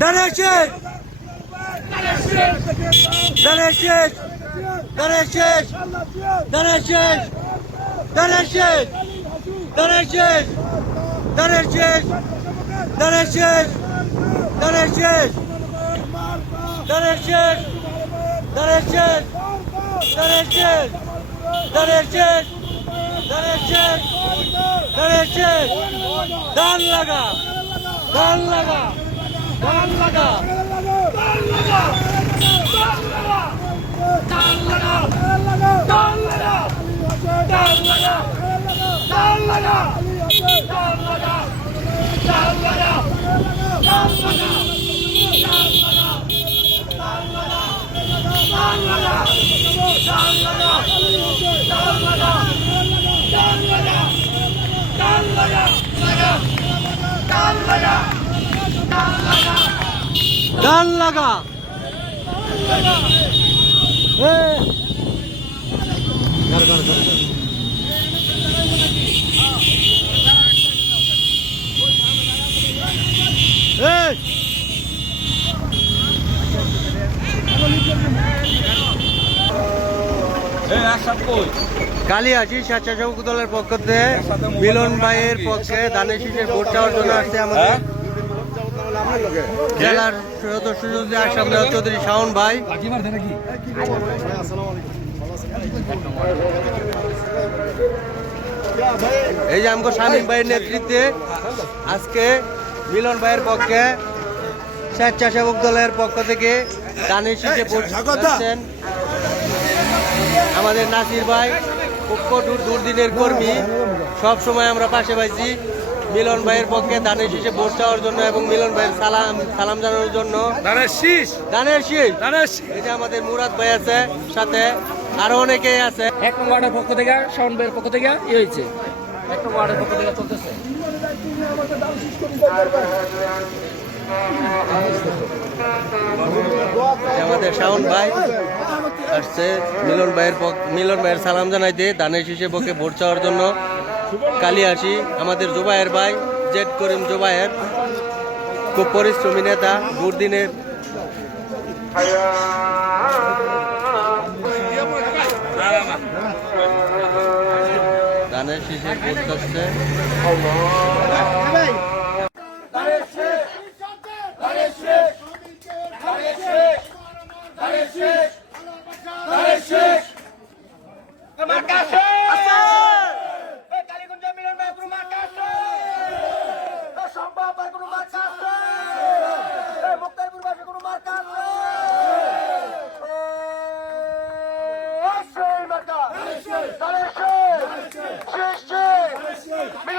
ধানের শেষ, ধানের শেষ, ধানের শেষ, ধানের শেষ, ধানের শেষ, ধানের শেষ, ধানের শেষ, ধানের শেষ, ধানের শেষ, ধানের শেষ, ধানের শেষ, ধানের শেষ, ধানের শেষ, ধানের শেষ, ধানের শেষ, ধান লাগা, ধান লাগা, ধান লাগা, ধান লাগা, কালিয়াচি স্বেচ্ছাসেবক দলের পক্ষ থেকে মিলন ভাইয়ের পক্ষে ধানের শীষের ভোট চাওয়ার জন্য আসছে আমাদের জেলার সদস্য আসাম চৌধুরী শাওন ভাই। এই যে আমাকে শামীম ভাইয়ের নেতৃত্বে আজকে মিলন ভাইয়ের পক্ষে স্বেচ্ছাসেবক দলের পক্ষ থেকে ধানের শীষে ভোট চাচ্ছেন আমাদের নাসির ভাই, খুব কঠোর দুর্দিনের কর্মী, সব সময় আমরা পাশে পাইছি মিলন ভাইয়ের পক্ষে ধানের শীষে ভোট চাওয়ার জন্য এবং মিলন ভাইয়ের সালাম জানানোর জন্য। ধানের শীষ, ধানের শীষ, এটা আমাদের মুরাদ ভাই আছে, সাথে আরো অনেকেই আছে। 1 নং ওয়ার্ডের পক্ষ থেকে শাওন ভাইয়ের পক্ষ থেকে হয়েছে, 1 নং ওয়ার্ডের পক্ষ থেকে চলতেছে। আমাদের শাওন ভাই আসছে মিলন ভাইয়ের সালাম জানাইতে ধানের শীষে পক্ষে ভোট চাওয়ার জন্য। কালিয়াচি আমাদের জুবায়ের ভাই, জেড করিম জুবায়ের, খুব পরিশ্রমী নেতা, দুর্দিনের। ধানের শীষে ভোট চাচ্ছে। মিলন